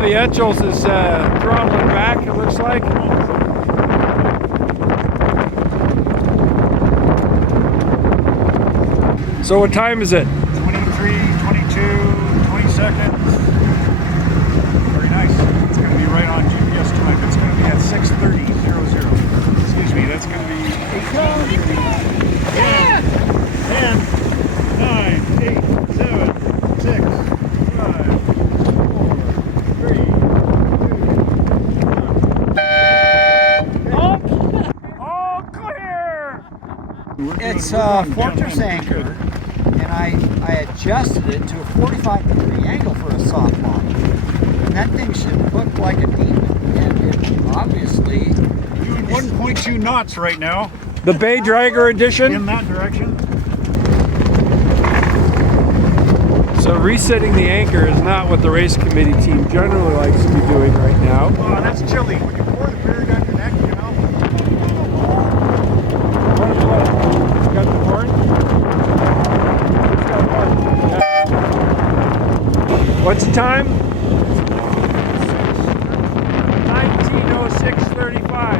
of the Etchells is throttling back, it looks like. So what time is it? 23, 22, 20 seconds. Very nice. It's going to be right on GPS time. It's going to be at 6:30:00. Excuse me, that's going to be 10, 9, 8, 7, 6, 5, 4, 3, 2, 1. All clear! It's a Fortress anchor, and I adjusted it to a 45-degree angle for a soft launch. And that thing should hook like a demon. And it obviously Doing 1.2 knots right now. The Bay Dragger edition. In that direction. So resetting the anchor is not what the race committee team generally likes to be doing right now. Oh, that's chilly. When you pour the beer down your neck, you know. Got the horn? What's the time? 19:06:35.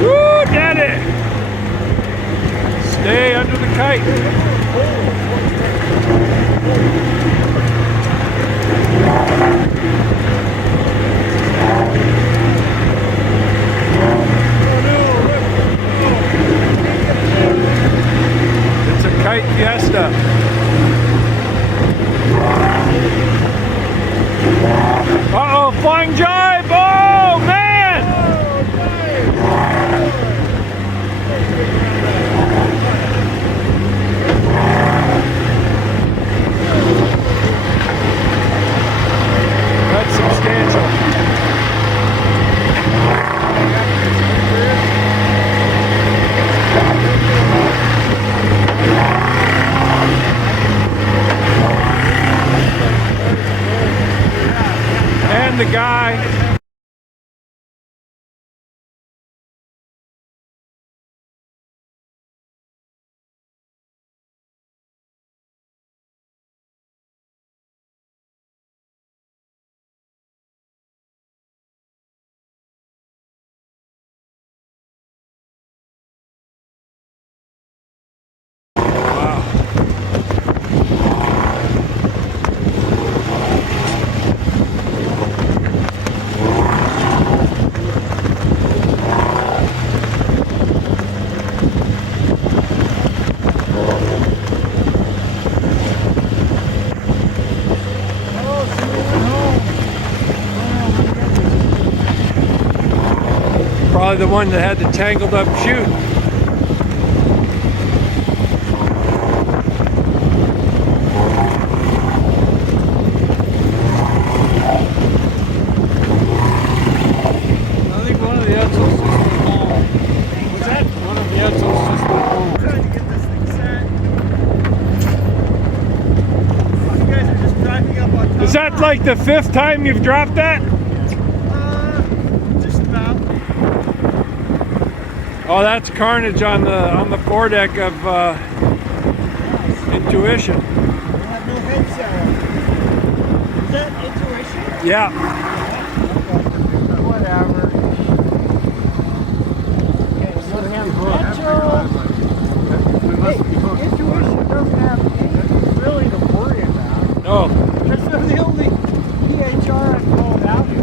Woo, daddy! Stay under the kite. It's a kite fiesta. Uh-oh, flying jibe! Oh, man! That's substantial. And the guy. Probably the one that had the tangled up chute. I think one of the Etchells just went home. What's that? One of the Etchells just went home. I'm trying to get this thing set. You guys are just driving up on top. Is that like the 5th time you've dropped that? Just about. Oh, that's carnage on the foredeck of Intuition. I have no headset. Is that Intuition? Yeah. Whatever. Hey, Intuition doesn't have anything really to worry about. No. Because they're the only EHR I've called out here.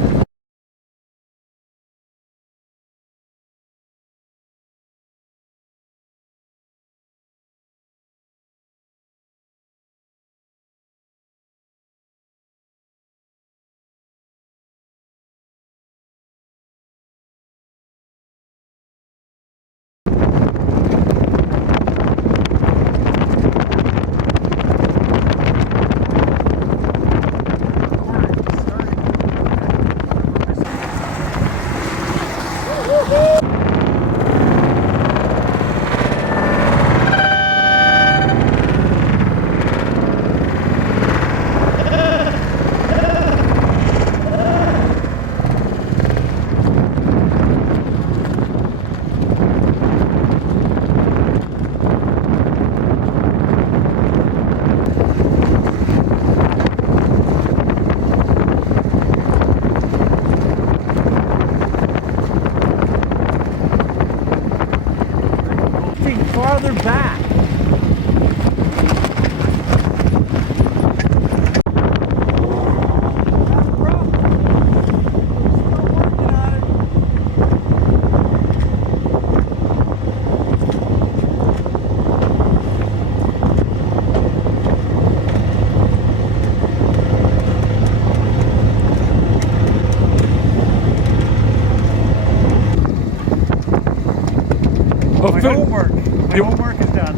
My homework. My homework is done.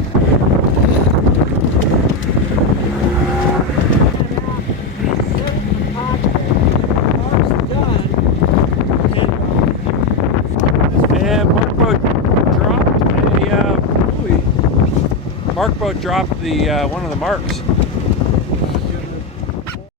And Mark Boat dropped a Mark Boat dropped the one of the marks.